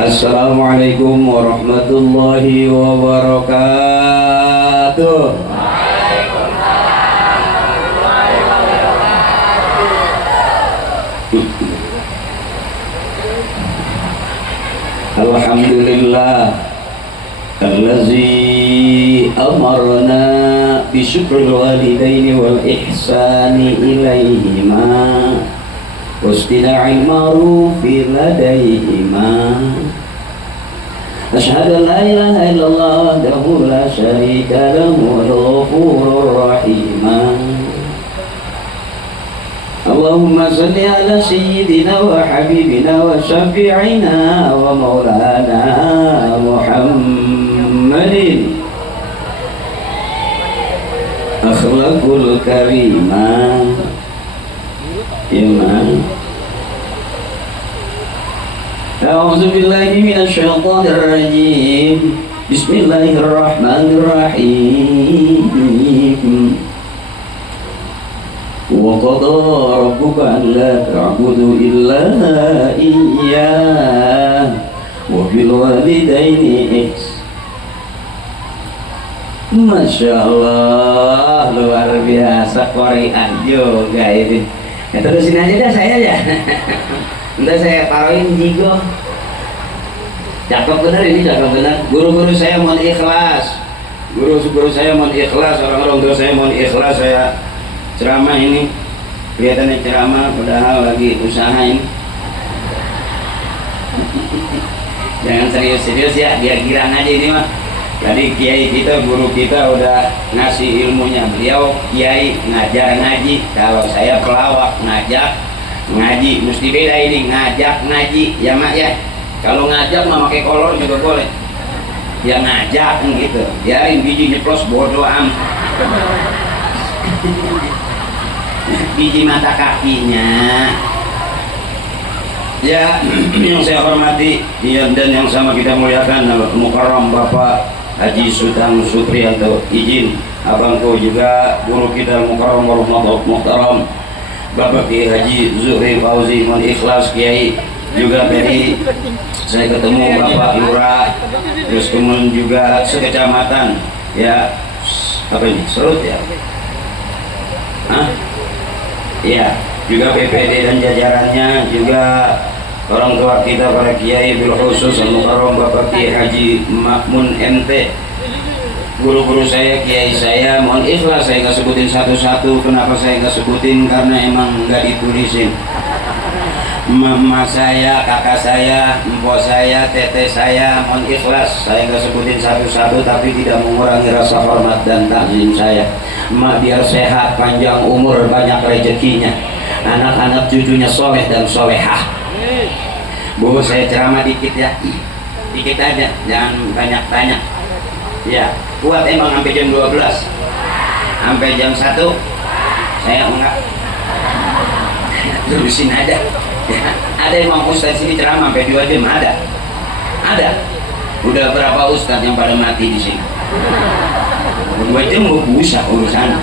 Assalamualaikum warahmatullahi wabarakatuh. Alhamdulillah allazi amarna bi syukril walidaini wal ihsani ilaihima wastina'il ma'rufi ladaihima. Asyhadu an la ilaha illallah wahdahu la syarika lahu wal ghafurur rahim. Allahumma salli ala sayyidina wa habibina wa syafi'ina wa maulana Muhammadin akhlaqul karimah iman. A'udzu billahi minasy syaithanir rajim. Bismillahirrahmanirrahim. Wa qada rabbuka alla ta'budu illa iyyah wa bil walidaini Masya Allah, luar biasa, Korean juga ini. Ya, terusin aja dah saya ya. Ntar saya taruhin jigo. Cakep bener ini, cakep bener. Guru-guru saya mohon ikhlas. Guru-guru saya mohon ikhlas. Orang-orang tua saya mohon ikhlas. Saya ceramah ini kelihatannya ceramah, padahal lagi usaha ini. Jangan serius-serius ya, biar girang aja ini mah. Jadi kiai kita, guru kita udah ngasih ilmunya. Beliau kiai ngajar ngaji, kalau saya pelawak ngajak ngaji. Mesti beda ini, ngajak ngaji ya mak ya. Kalau ngajak mah pakai kolor juga boleh. Ya ngajak gitu, biarin biji nyeplos bodo amat. Biji mata kakinya. Ya, yang saya hormati dan yang sama kita muliakan Mukarram Bapak Haji Sultan Supriyanto, izin abangku juga guru kita Mukarram Warahmatullahi Muhtaram Bapak Kiai Haji Zuhri Fauzi mohon ikhlas Kiai. Juga tadi saya ketemu Bapak Lurah, terus kemudian juga sekecamatan ya, apa ini, Serut ya? Hah? Ya, juga BPD dan jajarannya, juga orang tua kita para kiai bil khusus Al-Mukarram Bapak Kiai Haji Makmun MT, guru-guru saya, kiai saya, mohon ikhlas saya nggak sebutin satu-satu. Kenapa saya nggak sebutin? Karena emang nggak ditulisin. Mama saya, kakak saya, mpok saya, teteh saya, mohon ikhlas saya nggak sebutin satu-satu, tapi tidak mengurangi rasa hormat dan takzim saya. Emak biar sehat, panjang umur, banyak rezekinya, anak-anak cucunya soleh dan solehah. Bu, saya ceramah dikit ya, dikit aja, jangan banyak-banyak ya. Kuat emang sampai jam 12, sampai jam 1 saya enggak, terusin aja ya. Ada emang ustadz sini ceramah sampai 2 jam, ada. Udah berapa ustadz yang pada mati di sini? 2 jam gue usah urusan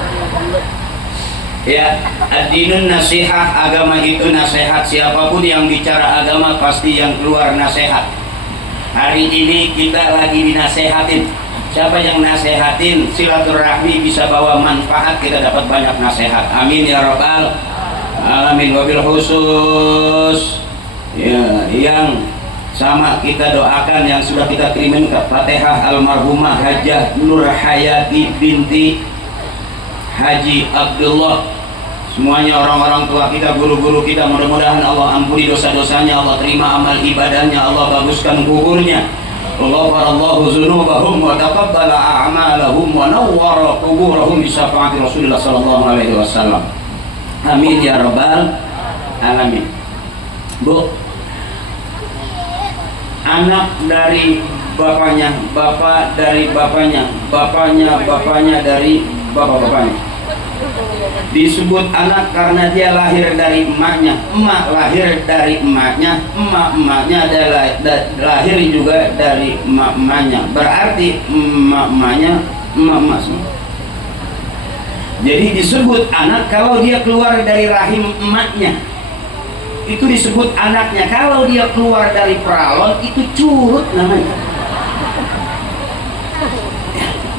ya. Ad-dinun nasihat, agama itu nasihat. Siapapun yang bicara agama pasti yang keluar nasihat. Hari ini kita lagi dinasehatin. Siapa yang nasehatin? Silaturahmi bisa bawa manfaat, kita dapat banyak nasihat. Amin ya rabbal alamin. Wabil khusus ya, yang sama kita doakan yang sudah kita kirimin ke Fatihah almarhumah Hajah Nur Hayati binti Haji Abdullah. Semuanya orang-orang tua kita, guru-guru kita, mudah-mudahan Allah ampuni dosa-dosanya, Allah terima amal ibadahnya, Allah baguskan kuburnya, Allah farallahu dzunubahum wa taqabbala a'malahum wa nawwara quburahum bi syafaati Rasulillah sallallahu alaihi wasallam. Amin ya rabbal alamin. Bu, anak dari bapaknya, bapak dari bapaknya, bapaknya dari bapak-bapaknya disebut anak karena dia lahir dari emaknya, emak lahir dari emaknya, emaknya lahir juga dari emaknya, berarti emaknya emak semua. Jadi disebut anak kalau dia keluar dari rahim emaknya. itu disebut anaknya. Kalau dia keluar dari peralon itu curut namanya.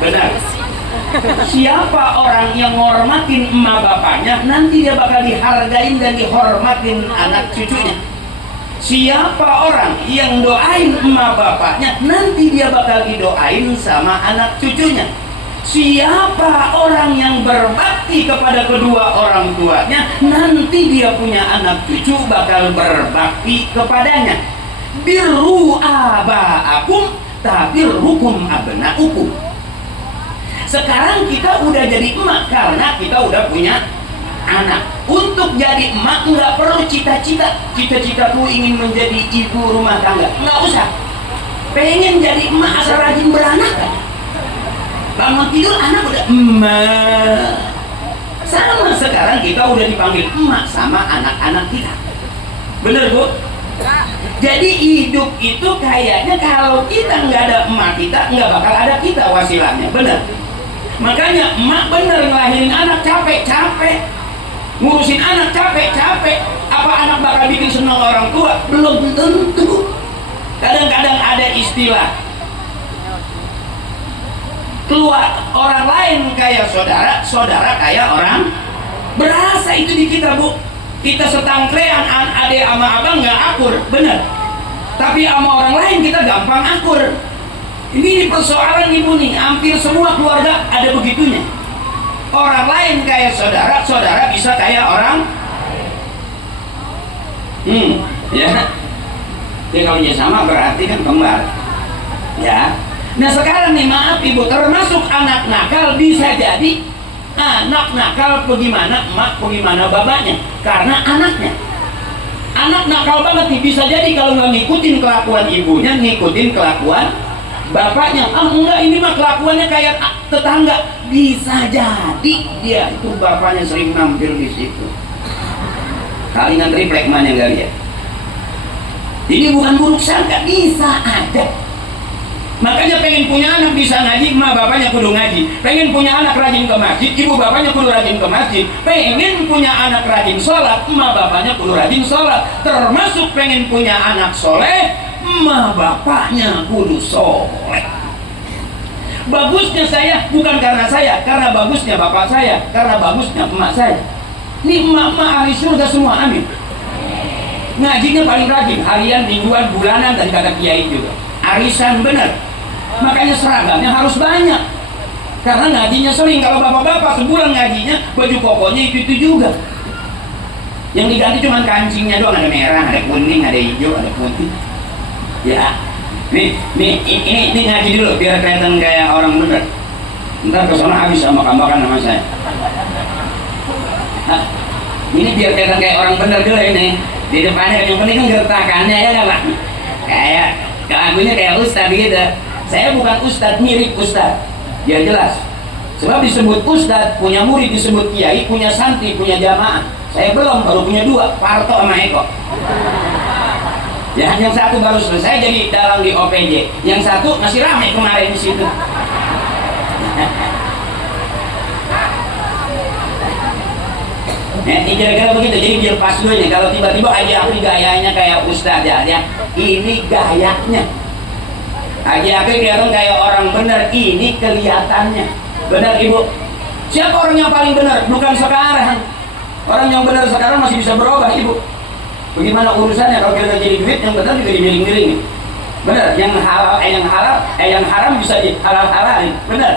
Benar. Siapa orang yang ngormatin emak bapaknya, nanti dia bakal dihargain dan dihormatin anak cucunya. Siapa orang yang doain emak bapaknya, nanti dia bakal didoain sama anak cucunya. Siapa orang yang berbakti kepada kedua orang tuanya, nanti dia punya anak cucu bakal berbakti kepadanya. Birru aba'akum tabirrukum abna'ukum. Sekarang kita udah jadi emak karena kita udah punya anak. Untuk jadi emak nggak perlu cita-cita. Cita-citaku ingin menjadi ibu rumah tangga, nggak usah. Pengen jadi emak asal rajin beranak kan? Bangun tidur anak udah emak. Sama sekarang kita udah dipanggil emak sama anak-anak kita. Bener Bu? Jadi hidup itu kayaknya kalau kita nggak ada emak kita, nggak bakal ada kita wasilahnya. Bener? Makanya emak bener ngelahirin anak capek-capek, ngurusin anak capek-capek. Apa anak bakal bikin senang orang tua? Belum tentu. Kadang-kadang ada istilah keluar orang lain kayak saudara, saudara kayak orang. Berasa itu di kita Bu. Kita setangkrean adek sama abang nggak akur, bener. Tapi sama orang lain kita gampang akur. Ini persoalan ibu nih, hampir semua keluarga ada begitunya. Orang lain kayak saudara, saudara bisa kayak orang. Ya. Jadi kalau dia sama berarti kan kembar. Ya. Nah sekarang nih maaf ibu, termasuk anak nakal bisa jadi anak nakal bagaimana emak, bagaimana bapaknya, karena anaknya. Anak nakal banget nih, bisa jadi kalau nggak ngikutin kelakuan ibunya, ngikutin kelakuan bapaknya. Enggak, ini mah kelakuannya kayak tetangga. Bisa jadi dia itu bapaknya sering nampil di situ. Kalingan triplek mana nggak lihat. Ini bukan buruk sangka, bisa ada. Makanya pengen punya anak bisa ngaji, emak bapaknya kudu ngaji. Pengen punya anak rajin ke masjid, ibu bapaknya kudu rajin ke masjid. Pengen punya anak rajin sholat, emak bapaknya kudu rajin sholat. Termasuk pengen punya anak soleh, emak bapaknya kudu soleh. Bagusnya saya bukan karena saya, karena bagusnya bapak saya, karena bagusnya emak saya. Ini emak-emak ahli surga semua, amin. Ngajinya paling rajin, harian, mingguan, bulanan, dan kagak kiai juga. Arisan bener. Makanya seragamnya harus banyak. Karena ngajinya sering. Kalau bapak-bapak sebulan ngajinya, baju kokonya itu juga. Yang diganti cuma kancingnya doang, ada merah, ada kuning, ada hijau, ada putih. Ya. Ini ngaji dulu biar kelihatan kayak orang bener. Ntar kesana habis sama kambakan sama saya. Nah, ini biar kelihatan kayak orang bener dulu ini. Di depannya yang penting kan gertakannya ya kan Pak. Kayak lagunya kayak ustadz gitu. Saya bukan ustadz, mirip ustadz. Biar jelas. Sebab disebut ustadz, punya murid, disebut kiai, punya santri, punya jamaah. Saya belum, baru punya dua, Parto sama Eko. Ya, yang satu baru selesai jadi dalam di OPJ. Yang satu masih ramai kemarin di situ. Nah, ini kira-kira begitu. Jadi biar pas dulu nih. Kalau tiba-tiba aja aku gayanya kayak ustadz ya. Ini gayanya. Haji Akil kelihatan kayak orang benar, ini kelihatannya. Benar Ibu? Siapa orang yang paling benar? Bukan sekarang. Orang yang benar sekarang masih bisa berubah Ibu. Bagaimana urusannya kalau kita jadi duit yang benar juga dimiring-miring. Benar, yang halal, yang haram bisa dihalal-halalin. Benar.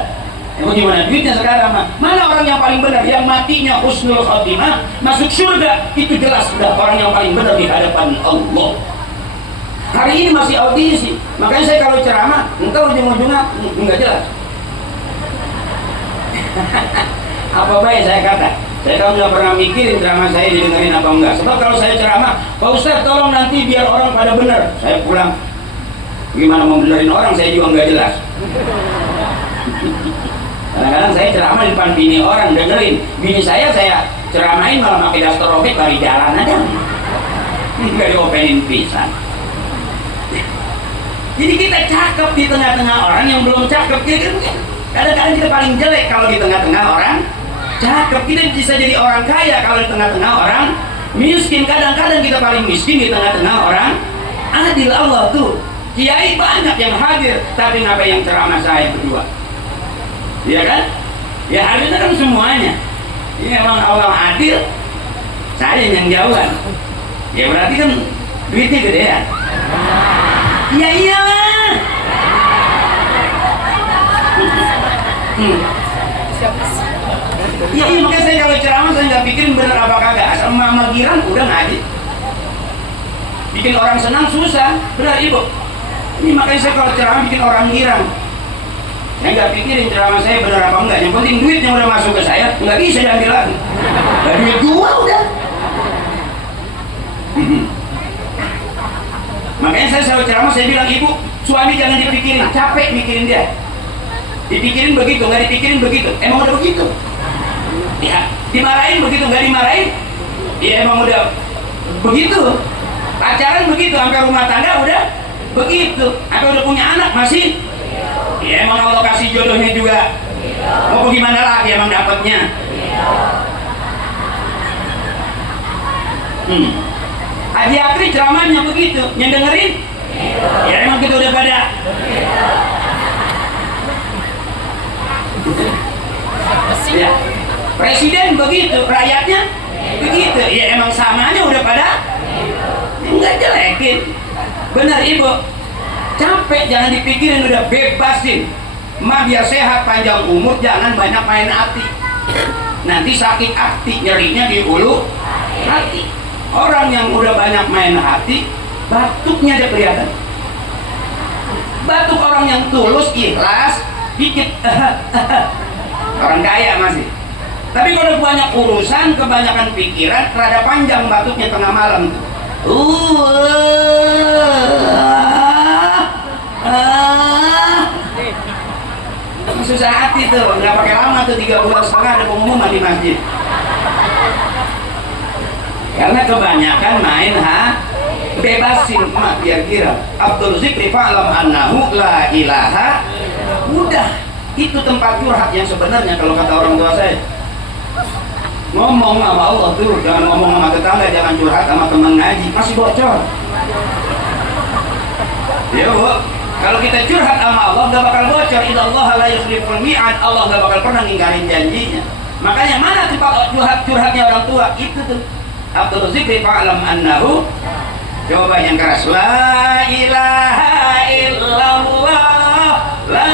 Bagaimana duitnya sekarang mah? Mana orang yang paling benar? Yang matinya husnul khotimah, masuk surga, itu jelas sudah orang yang paling benar di hadapan Allah. Hari ini masih audisi, makanya saya kalau ceramah, entar ujung-ujungnya enggak jelas. Apa baik saya kata? Saya kalau nggak pernah mikirin ceramah saya didengerin apa enggak. Sebab kalau saya ceramah, Pak Ustadz tolong nanti biar orang pada benar. Saya pulang, gimana mau benerin orang? Saya juga nggak jelas. Kadang-kadang saya ceramah di depan bini orang, dengerin. Bini saya ceramahin malah pakai daster robek lari jalan aja. Nggak diopenin pisan. Jadi kita cakep di tengah-tengah orang yang belum cakep. Kadang-kadang kita paling jelek kalau di tengah-tengah orang cakep. Kita bisa jadi orang kaya kalau di tengah-tengah orang Miskin, kadang-kadang kita paling miskin di tengah-tengah orang adil. Allah tuh kiai banyak yang hadir, tapi ngapa yang ceramah saya berdua? Iya kan? Ya harusnya kan semuanya. Ini emang Allah adil, saya yang jauhan. Ya berarti kan duitnya gedean. Ya iyalah. Iya, makanya saya kalau ceramah saya nggak pikirin bener apa kagak, asal mama giran udah ngaji. Bikin orang senang susah, benar ibu. Ini makanya saya kalau ceramah bikin orang girang. Saya nggak pikirin ceramah saya bener apa enggak, yang penting duit yang udah masuk ke saya nggak bisa diambil lagi. Nah, duit gua udah. Makanya saya selalu ceramah, saya bilang ibu, suami jangan dipikirin, capek mikirin dia. Dipikirin begitu, nggak dipikirin begitu, emang udah begitu. Ya, dimarahin begitu, nggak dimarahin, ya emang udah begitu. Pacaran begitu, sampai rumah tangga udah begitu, sampai udah punya anak masih. Ya emang Allah kasih jodohnya juga. Mau gimana lagi emang dapatnya. Haji Akri ceramahnya begitu, yang dengerin ya emang kita udah pada. Ya, presiden begitu, rakyatnya begitu, ya emang samanya udah pada. Enggak jelekin, bener ibu. Capek jangan dipikirin, udah bebasin. Ma biar sehat panjang umur, jangan banyak main hati. Nanti sakit hati, nyerinya di ulu hati. Orang yang udah banyak main hati, batuknya ada kelihatan. Batuk orang yang tulus, ikhlas, dikit orang kaya masih. Tapi kalau banyak urusan, kebanyakan pikiran, rada panjang batuknya tengah malam. Susah hati tuh, nggak pakai lama tuh, 3 bulan setengah ada pengumuman di masjid. Karena kebanyakan main bebasin mak biar kira. Abdul Zikri fa'lam annahu la ilaha. Udah, itu tempat curhat yang sebenarnya kalau kata orang tua saya. Ngomong sama Allah tuh, jangan ngomong sama tetangga, jangan curhat sama teman ngaji, masih bocor. Ya bu, kalau kita curhat sama Allah gak bakal bocor. Innallaha la yukhliful mi'ad, Allah gak bakal pernah ngingkarin janjinya. Makanya mana tempat curhatnya orang tua? Itu tuh Abdul Zikri fa'lam annahu. Coba yang keras. La ilaha illallah, la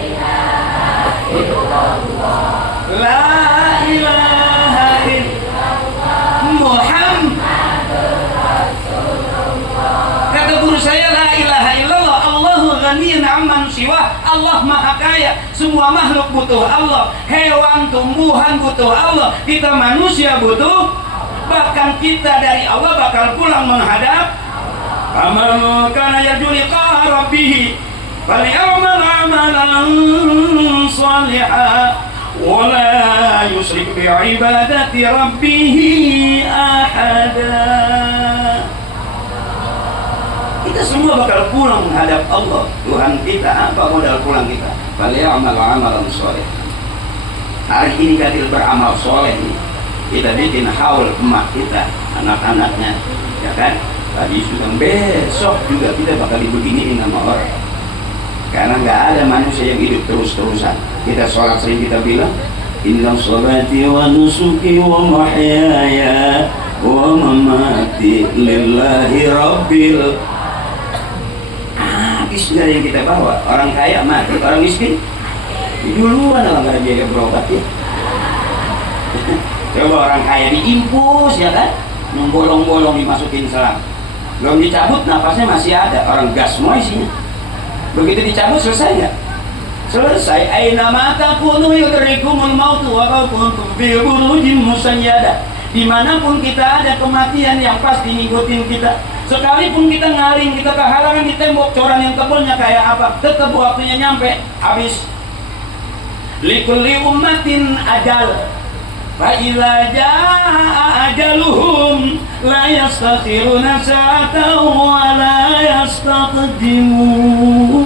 ilaha illallah, la ilaha illallah Muhammadur Rasulullah. Kata guru saya, la ilaha illallah, Allahu ghaniyun amman siwa. Allah maha kaya, semua makhluk butuh Allah, hewan, tumbuhan butuh Allah, kita manusia butuh. Bahkan kita dari Allah bakal pulang menghadap. Amal kana yarju liqa rabbih falyamal amalan shalihan wa la yusyrik bi ibadati rabbih ahada. Kita semua bakal pulang menghadap Allah Tuhan kita. Apa modal pulang kita? Falyamal amalan shalihan. Hari ini kadil beramal soleh nih. Kita bikin haul emak kita, anak-anaknya, ya kan? Tadi sudah besok juga kita bakal dibeginiin sama orang. Karena nggak ada manusia yang hidup terus-terusan. Kita sholat sering kita bilang, Inna sholati wa nusuki wa mahyaya wa mamati lillahi rabbil. Habis nggak yang kita bawa. Orang kaya mati, orang miskin duluan dalam biaya berobat ya. Coba orang kaya diimpus ya kan, yang bolong-bolong dimasukin selang, belum dicabut napasnya masih ada, orang gas semua isinya. Begitu dicabut selesai nggak? Selesai. Aina mata kunu yudrikumul mautu wa kuntum fi burujin musayyada. Dimanapun kita ada, kematian yang pasti ngikutin kita. Sekalipun kita ngaling, kita kehalangan di tembok coran yang tebalnya kayak apa, tetap waktunya nyampe, habis. Likulli ummatin ajal. Fa'ila ja'a ajaluhum la yastakhiruna sa'atan wa la yastaqdimun.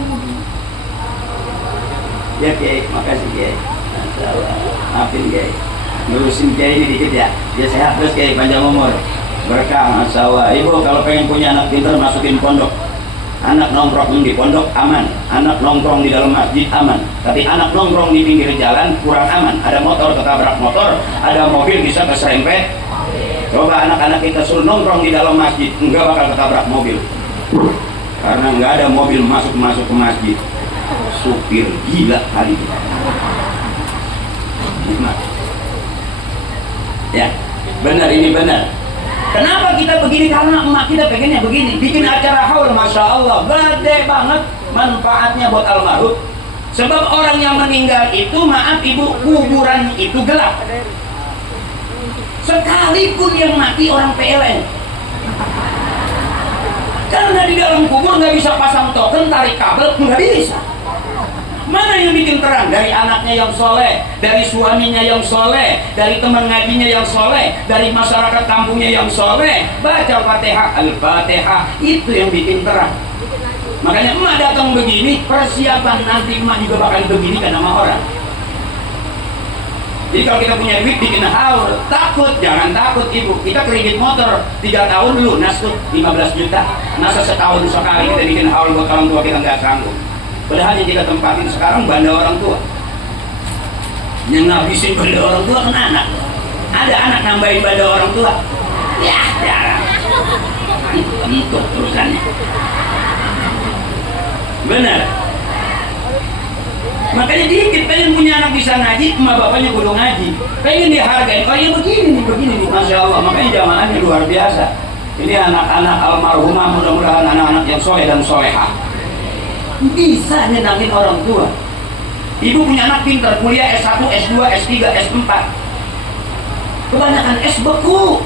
Ya Kiai, makasih Kiai. Maafin Kiai, ngurusin Kiai ini dikit ya. Dia sehat terus Kiai, panjang umur. berkah masalah. Ibu kalau pengen punya anak pintar, masukin pondok. Anak nongkrong di pondok aman, anak nongkrong di dalam masjid aman. Tapi anak nongkrong di pinggir jalan kurang aman. Ada motor ketabrak motor, ada mobil bisa keserempet. Coba anak-anak kita suruh nongkrong di dalam masjid, enggak bakal ketabrak mobil. Karena enggak ada mobil masuk ke masjid. Supir gila kali itu. Ya, benar, ini benar. Kenapa kita begini? Karena emak kita pengennya begini. Bikin acara haul, Masya Allah, gede banget manfaatnya buat almarhum. Sebab orang yang meninggal itu, maaf ibu, kuburan itu gelap. Sekalipun yang mati orang PLN. Karena di dalam kubur nggak bisa pasang token, tarik kabel, nggak bisa. Mana yang bikin terang? Dari anaknya yang soleh, dari suaminya yang soleh, dari teman ngajinya yang soleh, dari masyarakat kampungnya yang soleh. Baca Fatihah, Al-Fatihah, itu yang bikin terang. Makanya emak datang begini, persiapan nanti emak juga bakal begini kan sama orang. Jadi kalau kita punya duit bikin haul, takut, jangan takut ibu. Kita kredit motor 3 tahun lunas tuh 15 juta. Masa setahun sekali kita bikin haul buat orang tua kita nggak sanggup. Padahal yang kita tempatin sekarang banda orang tua. Yang ngabisin banda orang tua kan anak. Ada anak nambahin banda orang tua. Ya, jarang. Itu terusannya. Benar. Makanya dikit pengen punya anak bisa ngaji, emak bapaknya kudu ngaji. Pengen dihargain. Oh iya begini nih, Masya Allah. Makanya jamaahnya luar biasa. Ini anak-anak almarhumah, mudah-mudahan anak-anak yang soleh dan solehah. Bisa nyenangin orang tua. Ibu punya anak pintar, kuliah S1, S2, S3, S4. Kebanyakan S beku.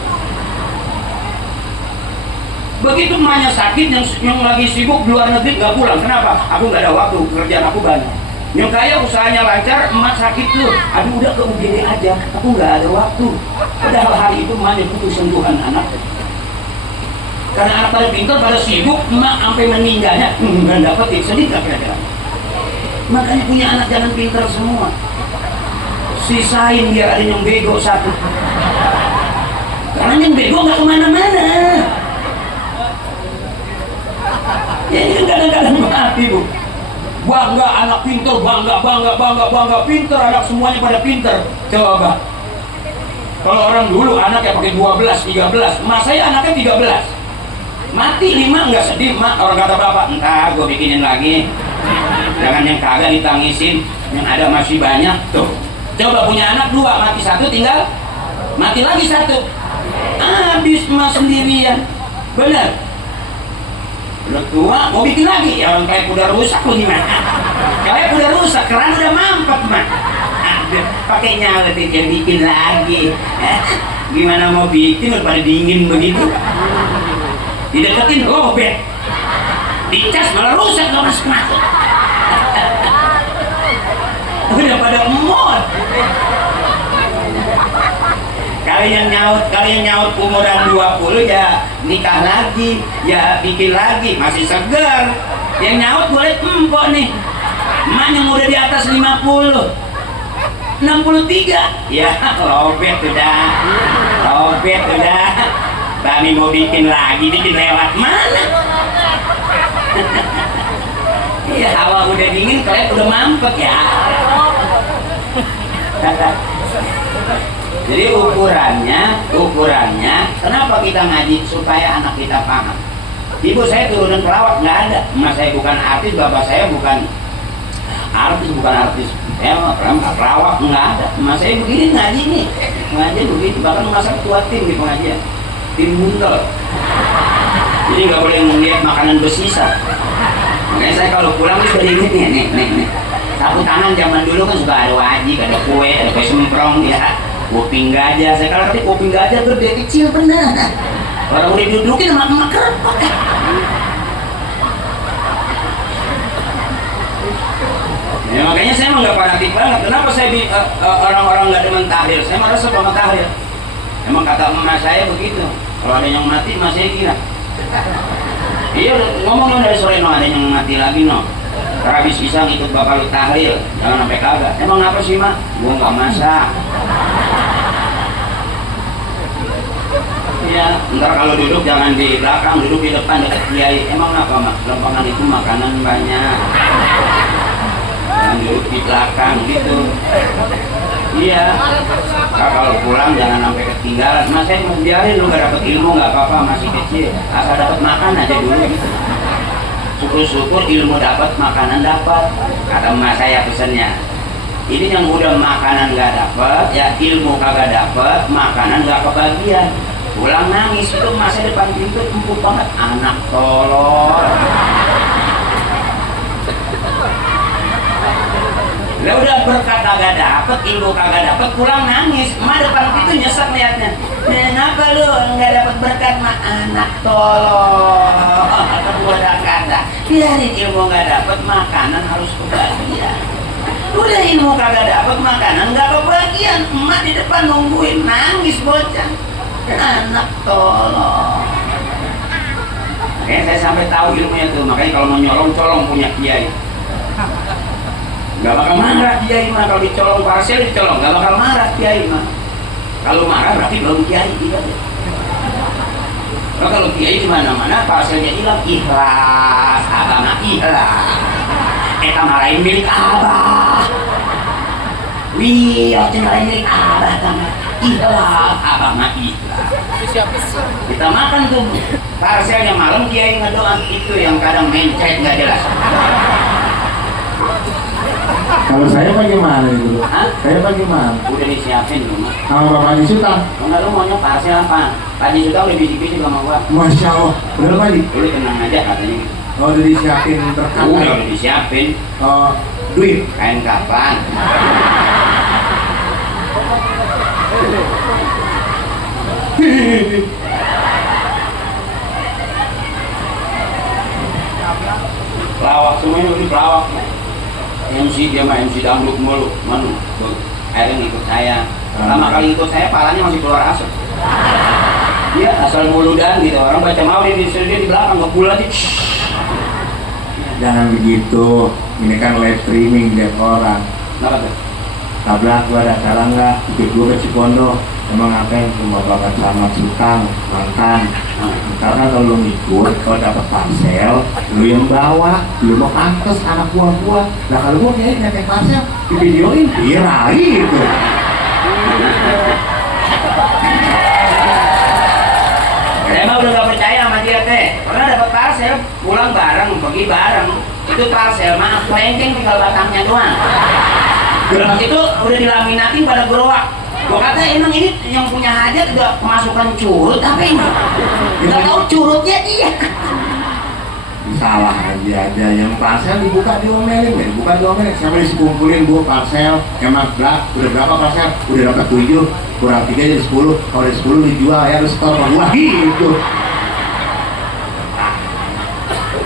Begitu emaknya sakit, yang lagi sibuk di luar negeri nggak pulang. Kenapa? Aku nggak ada waktu, kerjaan aku banyak. Yang kaya usahanya lancar, emak sakit tuh. Aduh udah ke UGD aja, aku nggak ada waktu. Padahal hari itu emaknya butuh sentuhan anak. Karena anak pada pintar, pada sibuk, emak sampai meninggalnya nggak dapetin, sedih nggak kira-kira? Makanya punya anak jangan pintar semua, sisain biar ada yang bego satu. Karena yang bego nggak kemana-mana. Ya ini kan kadang-kadang maaf ibu, bangga anak pintar, bangga pintar, anak semuanya pada pintar. Coba kalau orang dulu anaknya pakai 12, 13, mas saya anaknya 13. Mati 5 nggak sedih, mak. Orang kata bapak, entar gue bikinin lagi. Jangan yang kagak ditangisin, yang ada masih banyak tuh. Coba punya anak 2, mati 1, tinggal mati lagi 1. Habis emak sendirian. Bener. Udah tua, mau bikin lagi. Ya orang kayak udah rusak lu gimana? Kayak udah rusak, keran udah mampet mak. Pakai nyala dia bikin lagi. Gimana mau bikin udah pada dingin begitu? Dideketin lobet, dicas malah rusak, gak masuk. Udah pada emot. Kalian nyaut umuran 20 ya nikah lagi, ya bikin lagi, masih segar. Yang nyaut boleh empok nih. Emak yang udah di atas 50, 63, ya lobet udah. Kami mau bikin lagi, bikin lewat mana? Iya, hawa udah dingin, kalian udah mampet ya. Jadi ukurannya, kenapa kita ngaji? Supaya anak kita paham. Ibu saya turunan pelawak, nggak ada. Emak saya bukan artis, bapak saya bukan artis. Pelawak nggak ada. Emak saya begini ngaji nih, ngaji begini, bahkan masa ketua tim di pengajian. Tim buntel. Jadi nggak boleh melihat makanan bersisa. Makanya saya kalau pulang sudah inget nih. Sapu tangan zaman dulu kan suka ada wajib, ada kue semprong ya. Kuping gajah. Saya kalau ngerti kuping gajah gede kecil benar. Orang udah dudukin emak kerepot. Ya, makanya saya emang nggak fanatik banget. Kenapa saya orang-orang nggak demen tahlil? Saya merasa sama tahlil. Emang kata emak saya begitu. Kalau ada yang mati, mas saya kira. Iya, ngomong dari sore no, ada yang mati lagi no. Habis pisang ikut bapak lu tahlil, jangan sampai kagak. Emang apa sih mak? Gua nggak masak. Ya, ntar kalau duduk jangan di belakang, duduk di depan dekat kiai. Emang apa mak? Lempangan itu makanan banyak. Jangan duduk di belakang gitu. Iya. Nah, kalau pulang jangan sampai ketinggalan. Mas saya mau biarin lu gak dapet ilmu nggak apa-apa, masih kecil. Asal dapat makan aja dulu gitu. Syukur-syukur ilmu dapat, makanan dapat. Kata emak saya pesannya. Ini yang udah makanan nggak dapat, ya ilmu kagak dapat, makanan nggak kebagian. Pulang nangis itu masa depan pintu empuk banget, anak tolol. Lah udah berkat kagak dapet, ilmu kagak dapet, pulang nangis. Emak depan pintu nyesek liatnya. Kenapa lu nggak dapet berkat, mak? Anak tolol. Atau udah kata, biarin ilmu nggak dapet, makanan harus kebagian. Udah ilmu kagak dapet, makanan nggak kebagian. Emak di depan nungguin, nangis bocah. Anak tolong. Saya sampai tahu ilmunya tuh, makanya kalau mau nyolong, colong punya kiai. Gak bakal marah kiai mah, kalau dicolong parcel dicolong, gak bakal marah kiai mah. Kalau marah berarti belum kiai gitu. Nah, kalau kiai di mana-mana parcelnya hilang, ikhlas, abang ikhlas. Eta marahin milik abah. Wih, oce marahin milik abah sama. Ikhlas, abang mah ikhlas. Kita makan tuh parcelnya malam, kiai ngedoa itu yang kadang mencret nggak jelas. Kalau saya bagaimana itu? Saya bagaimana? Udah disiapin loh mas. Sama Bapak Haji Sultan? Enggak, lu maunya parcel apa? Pak Haji Sultan udah bisik-bisik sama gua. Masya Allah, bener Pak Haji? Lu tenang aja katanya gitu. Oh, udah disiapin berkat. Udah disiapin. Oh, duit? Kain kapan? Pelawak semuanya udah pelawak. MC dia mah MC dangdut mulu, manu. Akhirnya ngikut saya. Pertama kali ikut saya, palanya masih keluar asap. Dia asal muludan gitu. Orang baca maulid di belakang ngebulat. Jangan begitu. Ini kan live streaming lihat orang. Kenapa tuh? Tabrak gua ada cara nggak? Ikut gua ke Cipondo. Emang apa yang cuma bakat sama Sultan, mantan. Karena kalau lu ngikut, kalau dapat parcel, lu yang bawa, lu mau pantes anak buah-buah. Nah kalau gua kayak nyetek parcel, di videoin viral gitu. Saya mah udah gak percaya sama dia teh. Pernah dapat parcel, pulang bareng, pergi bareng. Itu parcel mah kelengkeng tinggal batangnya doang. Terus itu udah dilaminatin pada gerowak. Gua kata emang ini yang punya hajat udah kemasukan curut apa ini? Gak tahu curutnya dia. Salah aja yang parcel dibuka diomelin, dibuka diomelin. Sampai dikumpulin gua parcel, emang udah berapa parcel? Udah dapat 7, kurang 3 jadi 10. Kalau dari 10 dijual ya harus store gua gitu.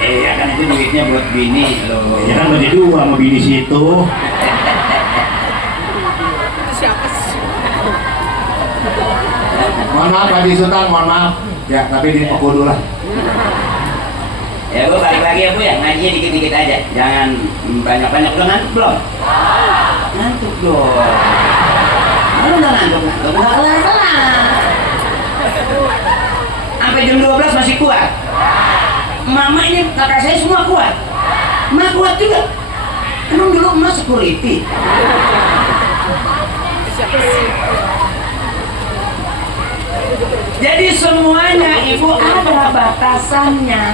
Ya kan itu duitnya buat bini loh. Ya kan bagi dua sama bini situ. Siapa sih? Mohon maaf Haji Sultan, mohon maaf. Ya tapi dipukul dulu lah. Ya Bu, balik lagi ya Bu ya, ngajinya dikit-dikit aja. Jangan banyak-banyak. Udah ngantuk belum? Ngantuk dong. Lu udah ngantuk? Udah kelar-kelar. Sampai jam 12 masih kuat. Mama ini kakak saya semua kuat. Ma kuat juga. Emang dulu emak security. Siapa sih? Jadi semuanya ibu ada batasannya.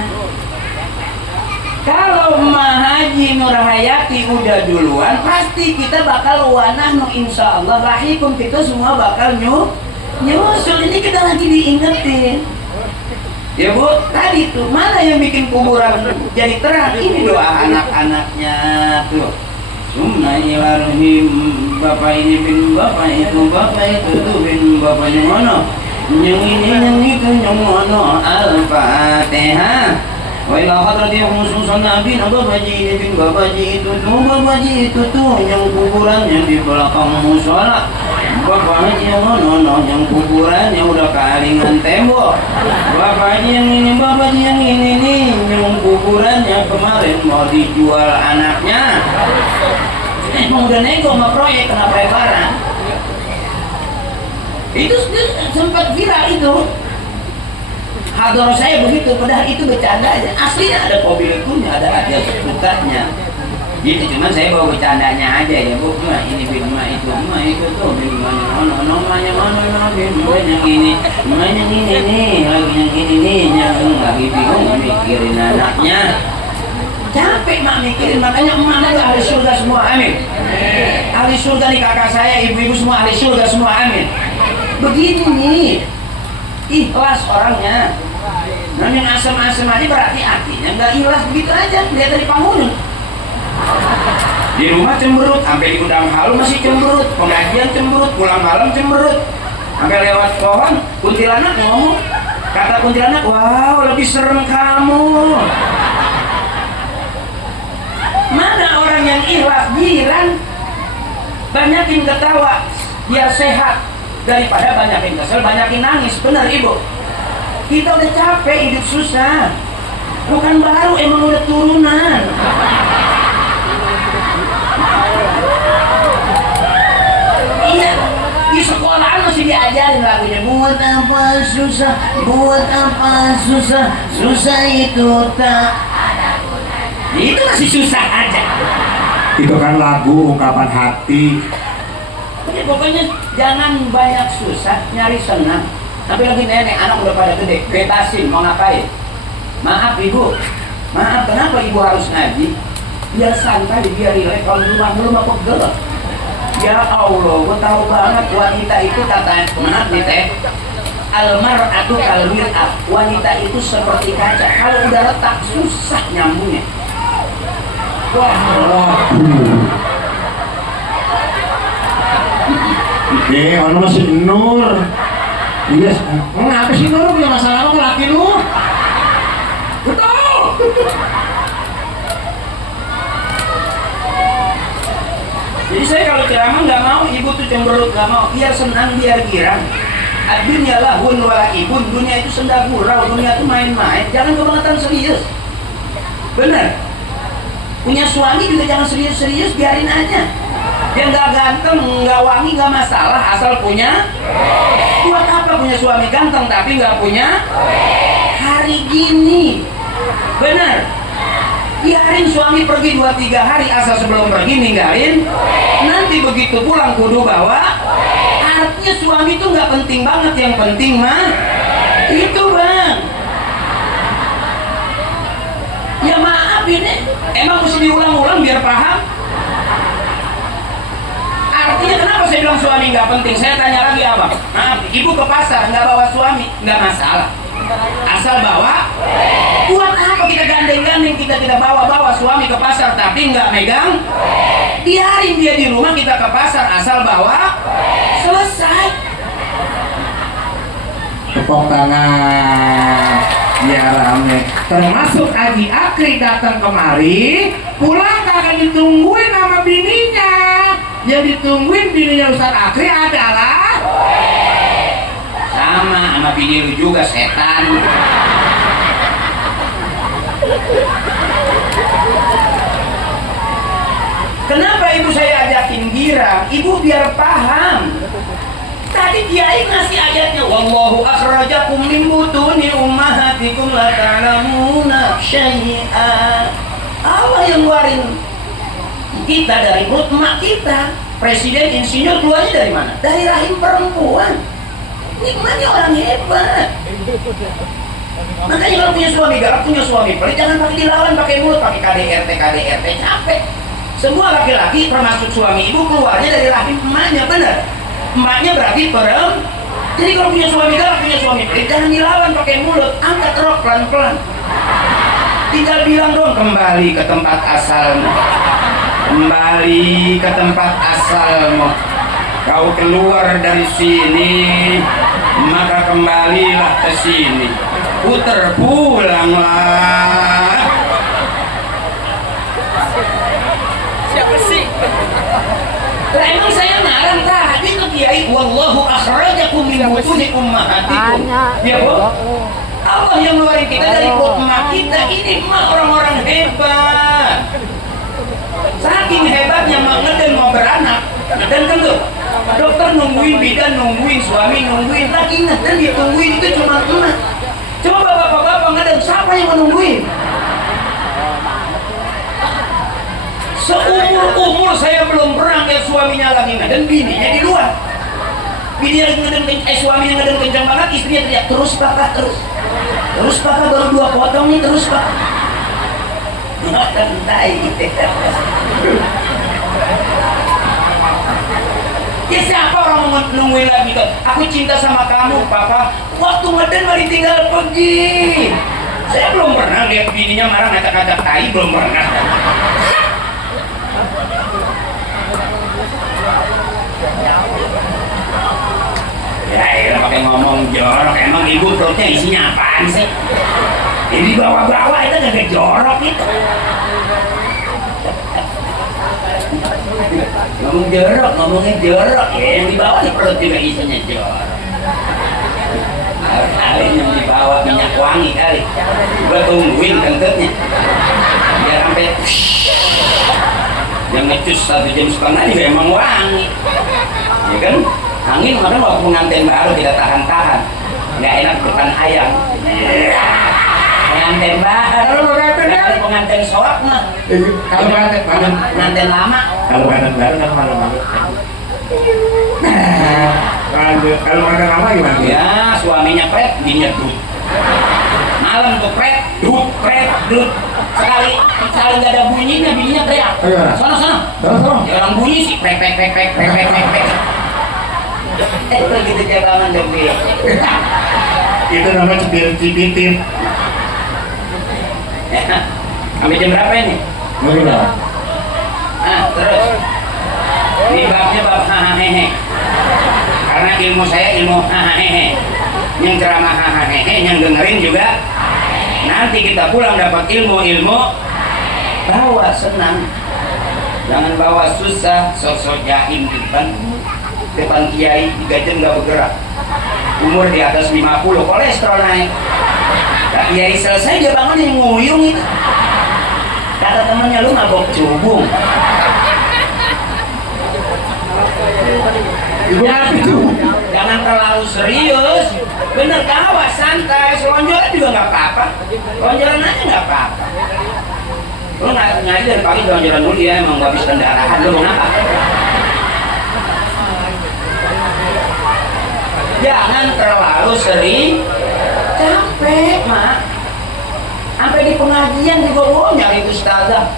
Kalau Emak Haji Nurhayati udah duluan, pasti kita bakal wanahnu insyaallah lahikum, kita semua bakal nyusul. Ini kita lagi diingetin. Ya Bu, tadi tuh mana yang bikin kuburan jadi terang? Ini doa anak-anaknya tuh. Summa ilarhim, bapak ini bin bapak itu tuh bin bapaknya mana? Yang ini yang itu yang mana? Al-Fatihah. Wa ila hadrati khususan Nabi Bapak Ji bin Bapak Ji itu tuh yang kuburannya di belakang musola. Bapak Haji yang mana yang kuburannya udah kealingan tembok. Bapak Haji yang ini, Bapak Haji yang ini nih yang kuburannya kemarin mau dijual anaknya. Emang udah nego sama proyek kena lebaran. Itu sempat viral itu. Hadroh saya begitu, padahal itu bercanda aja. Aslinya ada kobilikunya, ada sukanya. Gitu, cuman saya bawa bercandanya aja ya bu. Mah ini bin mah itu tuh bin mana namanya mana bin yang ini nih lagi yang ini nih yang lagi bingung mikirin anaknya. Capek mak mikirin, makanya emak ahli surga semua, amin. Ahli surga nih kakak saya, ibu-ibu semua ahli surga semua, amin. Begini nih, ikhlas orangnya. Nah yang asem-asem aja berarti artinya nggak ikhlas begitu aja, lihat dari penghuni. Di rumah cemberut, sampai di gudang halu masih cemberut, pengajian cemberut, pulang malam cemberut, sampai lewat pohon kuntilanak ngomong, kata kuntilanak, wow lebih serem kamu. Mana orang yang ikhlas, giran banyakin ketawa biar sehat daripada banyakin kesel, banyakin nangis. Benar ibu, kita udah capek hidup susah, bukan baru, emang udah turunan. Iya, di sekolahan masih diajarin lagunya, buat apa susah, buat apa susah, susah itu tak ada gunanya. Itu masih susah aja. Itu kan lagu ungkapan hati. Ya, pokoknya jangan banyak susah, nyari senang. Tapi lagi nenek, anak udah pada gede, bebasin mau ngapain. Maaf ibu, maaf kenapa ibu harus ngaji? Biar santai, biar rileks. Kalau di rumah belum apa pegel. Ya Allah, gue tahu banget wanita itu kata, maaf nih teh, almar'atu kalmir'ah, wanita itu seperti kaca, kalau udah retak susah nyambungnya. Wah, orang masih Nur. Iya, ngapa sih Nur punya masalah sama laki lu? betul. Jadi saya kalau ceramah nggak mau, ibu tuh cemberut nggak mau, biar senang, biar girang. Dunia lahun walakibun, dunia itu senda gurau, dunia itu main-main, jangan kebangetan serius. Bener. Punya suami juga jangan serius-serius, biarin aja. Dia nggak ganteng, nggak wangi, nggak masalah, asal punya. Buat apa punya suami ganteng tapi nggak punya? Hari gini, bener. Biarin suami pergi 2-3 hari, asal sebelum pergi ninggalin. Nanti begitu pulang kudu bawa. Artinya suami itu nggak penting banget, yang penting mah itu bang. Ya maaf ini, emang mesti diulang-ulang biar paham. Artinya kenapa saya bilang suami nggak penting? Saya tanya lagi apa? Maaf, ibu ke pasar nggak bawa suami, nggak masalah. Asal bawa. Buat apa kita gandeng-gandeng, kita bawa suami ke pasar tapi nggak megang? Biarin dia di rumah, kita ke pasar asal bawa. Selesai. Tepuk tangan. Ya rame. Termasuk Haji Akri datang kemari, pulang kagak ditungguin sama bininya. Yang ditungguin bininya Ustaz Akri adalah sama bini lu juga, setan. Kenapa ibu saya ajakin girang? Ibu biar paham. Tadi kiai ngasih ayatnya, wallahu akhrajakum min butuni ummahatikum la ta'lamuna syai'a. Allah yang ngeluarin kita dari perut emak kita. Presiden insinyur keluarnya dari mana? Dari rahim perempuan. Nikmatnya orang hebat. Makanya kalau punya suami galak, punya suami pelit, jangan pakai dilawan, pakai mulut, pakai KDRT, capek. Semua laki-laki termasuk suami ibu keluarnya dari rahim emaknya, benar. Emaknya berarti perempuan. Jadi kalau punya suami galak, punya suami pelit, jangan dilawan pakai mulut, angkat rok pelan-pelan. Tinggal bilang dong, kembali ke tempat asalmu. Kembali ke tempat asalmu. Kau keluar dari sini, maka kembalilah ke sini. Puter pulanglah. Siapa sih? Lah emang saya ngarang tadi ke kiai, wallahu akhrajakum min butuni ummahatikum. Ya Bu? Allah yang ngeluarin kita dari perut emak kita. Ini mah orang-orang hebat. Saking hebatnya mak ngeden mau beranak. Dan tentu dokter nungguin, bidan nungguin, suami nungguin, lagi ngeden dia tungguin itu cuma emak. Coba ngeden, siapa yang menungguin? Seumur-umur saya belum pernah lihat suaminya lagi ngeden, bininya di luar. Bininya lagi ngeden, suaminya ngeden kencang banget, istrinya teriak, terus papa, terus. Terus papa baru 2 potong nih, terus pak. Makan tai. Ya siapa orang mau nungguin lagi kan? Aku cinta sama kamu, papa. Waktu ngeden mah ditinggal pergi. Saya belum pernah lihat bininya marah ngacak-ngacak tai, belum pernah. Ya elah pakai ngomong jorok, emang ibu perutnya isinya apaan sih? Ini bawa-bawa itu gak jorok itu. Ngomongnya jorok ya, yang dibawa di perut juga isinya jorok. Kali yang dibawa minyak wangi kali. Gua tungguin kentutnya biar sampai yang ngecus 1 jam setengah juga emang wangi, ya kan? Angin makanya waktu pengantin baru kita tahan-tahan, nggak enak bertahan ayam. Pengantin baru, pengantin soak mah. Kalau pengantin lama. Kalau pengantin baru kan malu-malu. Kalau pengantin lama gimana? Ya suaminya pret, bininya dut. Malam tuh pret, dut. Sekali nggak ada bunyinya, bininya teriak. Sono. Ya orang bunyi sih, prek. Begitu dia bangun dong dia. Itu namanya cipir-cipitin. Sampai jam berapa ini? Bagaimana? Terus ini babnya bab hahahehe. Karena ilmu saya ilmu hahahehe. Yang ceramah hahahehe, yang dengerin juga. Nanti kita pulang dapat ilmu-ilmu. Bawa senang. Jangan bawa susah, sosok jahim depan kiai 3 jam nggak bergerak, umur di atas 50, kolesterol naik. Nah, kiai selesai dia bangun yang nguyung itu. Kata temannya, lu mabok cubung. Jangan terlalu serius. Bener kawas, santai. Selonjoran juga nggak apa-apa. Selonjoran aja nggak apa-apa. Lu ngaji dari pagi selonjoran dulu ya, emang gak habis pendarahan. Lu mau ngapa? Jangan terlalu sering. Capek, Mak. Sampai di pengajian juga gua nyari ustazah.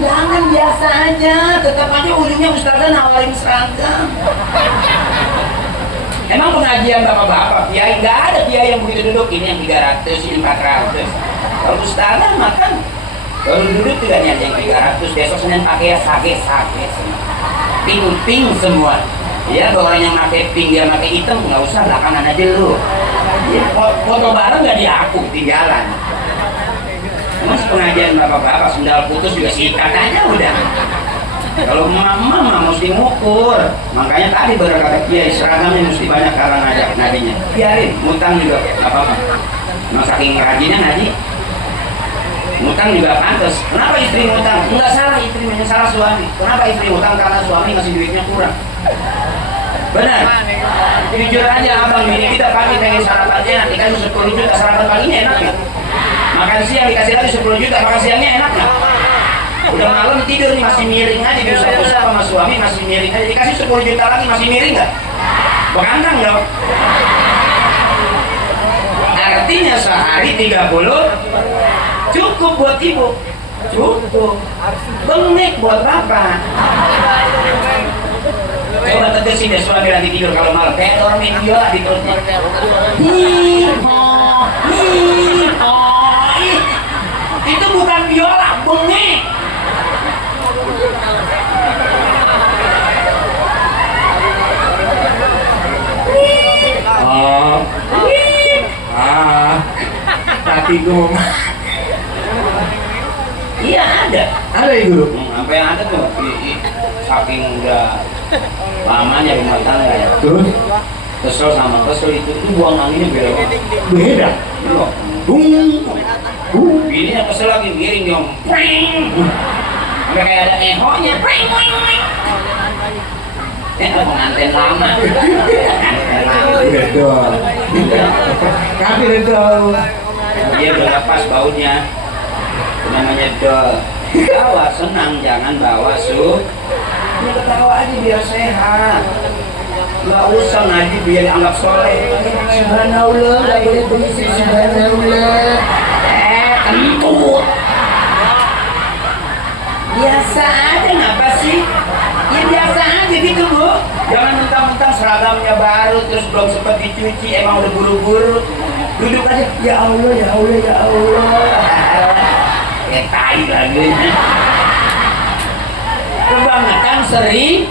Jangan, biasa aja. Tetap aja ujungnya ustazah nawarin seragam. Emang pengajian bapak-bapak, kiai nggak ada kiai yang begitu duduk. Ini yang 300, ini 400. Kalau ustazah makan baru duduk juga nih ada yang 300. Besok Senin pakai sage. Pink semua. Ya, orang yang pakai pink dia pakai hitam nggak usah, belakangan aja lu. Ya, foto bareng nggak diaku, tinggalan. Mas pengajian bapak-bapak sendal putus juga sikat aja udah. Kalau mama mesti ngukur. Makanya tadi baru kata kiai seragamnya mesti banyak karena ngajak nadinya. Biarin, ngutang juga nggak apa-apa. Emang saking rajinnya ngaji. Ngutang juga pantas. Kenapa istri ngutang? Enggak salah istri, salah suami. Kenapa istri ngutang? Karena suami masih duitnya kurang. Benar. Jujur aja abang, ini kita pagi pengen sarapannya, nanti kan 10 juta sarapan paginya enak nggak? Makan siang dikasih lagi 10 juta, makan siangnya enak nggak? Udah malam tidur nih masih miring aja, diusap-usap sama suami masih miring aja, dikasih 10 juta lagi masih miring nggak? Bekantang dong. Artinya sehari 30 cukup buat ibu, cukup. Bengek buat bapak. Coba tegesin deh suami lagi tidur kalau malam kayak orang main biola di perutnya. Itu bukan biola, bengek. Tapi gue Iya ada. Ada itu. Sampai ada tuh. Saking udah lamanya rumah tangga ya. Terus Kesel sama kesel itu buang anginnya beda. beda. Bininya kesel lagi miring dong. Sampai kayak ada ehonya. Pengantin lama. Udah dong. Tapi udah dong. Dia udah nggak pas baunya. Namanya dol. Bawa senang, jangan bawa Ini ketawa aja biar sehat. Nggak usah ngaji biar anggap soleh. Subhanallah, nggak boleh berisik. Subhanallah. Kentut. Biasa aja, ngapa sih? Ya biasa aja gitu, Bu. Jangan mentang-mentang seragamnya baru terus belum sempat dicuci, emang udah buru-buru. Duduk aja, ya Allah, ya Allah, ya Allah. Tai lagi. Kebangetan sering,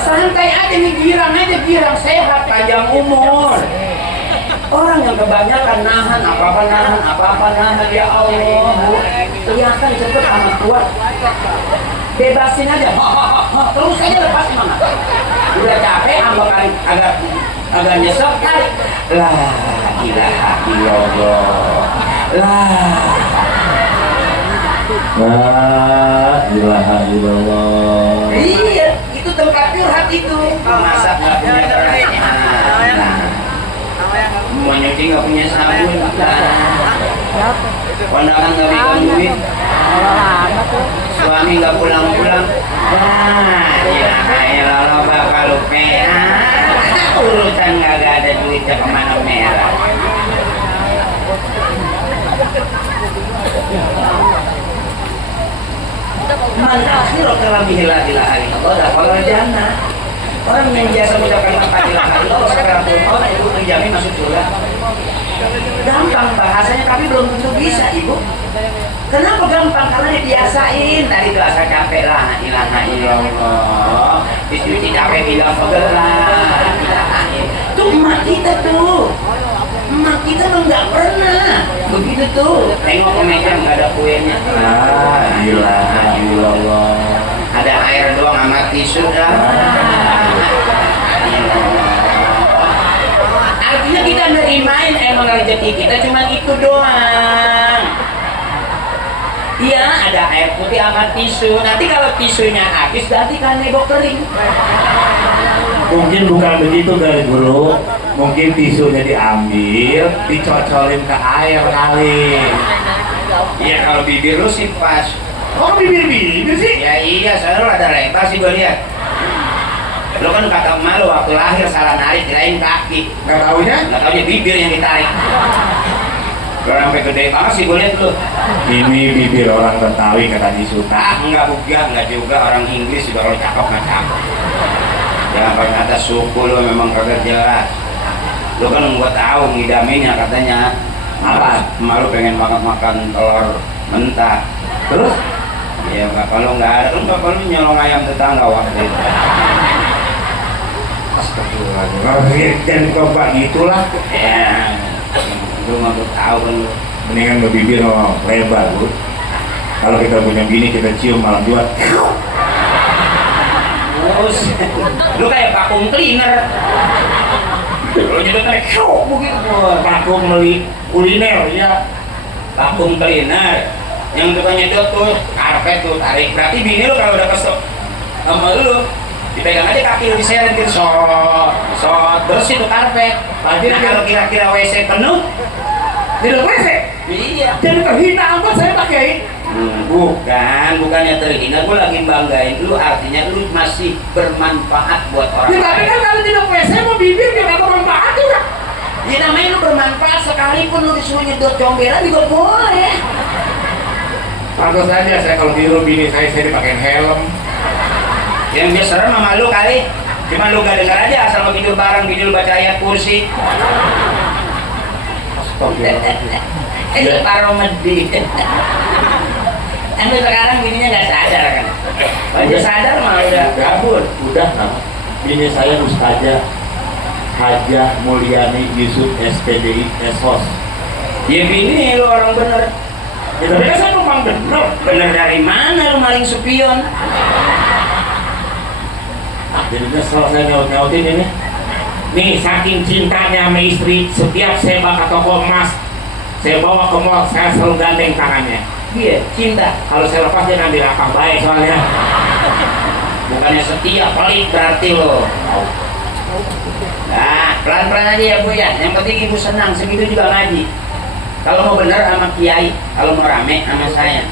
santai aja nih, girang sehat, panjang umur. Orang yang kebanyakan nahan apa-apa nahan, ya Allah, Bu. Kelihatan cepet amat kuat. Bebasin aja, terus aja lepas mana. Udah capek, ambekan agak nyesek, tarik. La ilaha illallah. La ilaha illallah. Iya, itu tempat curhat itu. Masak nggak punya perasaan. Mau nyuci nggak punya sabun. Kondangan nggak bikin duit. Suami nggak pulang-pulang. Ya Allah bakal lupa. Urusan nggak ada duitnya kemana merah. Man akhirah kalam la ilaha illallah dakhala jannah. Orang yang biasa mengucapkan la ilaha illallah sekarang orang itu dijamin masuk surga. Gampang bahasanya tapi belum tentu bisa, Ibu. Kenapa gampang? Karena dibiasain. Tadi itu asa capek la ilaha illallah. Istri capek bilang pegel la ilaha illallah. Tuh emak kita tuh. Emak kita mah nggak pernah begitu tuh. Tengok ke meja nggak ada kuenya. La ilaha illallah. Ada air doang sama tisu dah. Artinya kita nerimain emang rezeki kita cuma itu doang. Iya, ada air putih sama tisu. Nanti kalau tisunya habis ganti kan nebok kering. Mungkin bukan begitu dari guru. Mungkin tisunya diambil, dicocolin ke air kali. Iya, kalau bibir lu sih pas. Oh, bibir sih? Ya iya, selalu ada lebar sih gue lihat. Lu kan kata emak lu waktu lahir salah narik, kirain kaki. Nggak taunya? Nggak taunya bibir yang ditarik. Lu sampai gede banget sih gue lihat lu. Ini bibir orang Betawi kata Disuta. Enggak juga orang Inggris juga kalau cakep nggak cakep. Jangan pakai kata suku lu memang kagak jelas. Lu kan gua tahu ngidaminnya katanya Apa? Emak lu pengen makan telur mentah. Terus? Ya bapak lu nggak ada, kan bapak lu nyolong ayam tetangga waktu itu. Astagfirullahaladzim. Jangan coba gitulah. Ya, lu nggak tahu kan lu. Mendingan bibir lebar, Bu. Kalau kita punya bini kita cium malam jual. Terus, lu kayak vacuum cleaner. Lu jadi kayak begitu. Vakum meli kuliner ya. Vacuum cleaner. Yang tukang nyedot tuh karpet tuh tarik. Berarti bini lu kalau udah kesel sama lu, dipegang aja kaki lu diseret gitu. Terus itu karpet. Nah kalau kira-kira WC penuh, Tidak WC. iya. Jadi terhina amat saya pakai. Bukannya terhina, gue lagi banggain lu, artinya lu masih bermanfaat buat orang Ya, tapi kan kalau tidak WC mau bibir dia nggak bermanfaat juga. Ya namanya lu bermanfaat, sekalipun lu disuruh nyedot comberan juga boleh. Pantas saja saya kalau tidur bini saya dipakein helm. Yang dia serem sama lu kali, cuma lu gak dengar aja asal mau tidur bareng, tidur baca ayat kursi. Taruh medit. Tapi sekarang bininya nggak sadar kan? Kalau sadar malah udah gabut. Udah nah. Bini saya Ustazah Hajah Mulyani Yusuf SPDI Esos. Ya bini lu orang bener. Ya, tapi kan saya numpang bener. Bener dari mana lu maling spion? Jadi nyesel saya nyaut-nyautin ini. Nih saking cintanya sama istri, setiap saya bakal toko emas, saya bawa ke mall, saya selalu gandeng tangannya. Iya, cinta. Kalau saya lepas dia ngambil apa baik soalnya. Bukannya setia, pelit berarti lo. Nah, pelan-pelan aja ya Bu ya. Yang penting ibu senang, segitu juga ngaji. Kalau mau bener sama kiai, kalau mau rame sama saya.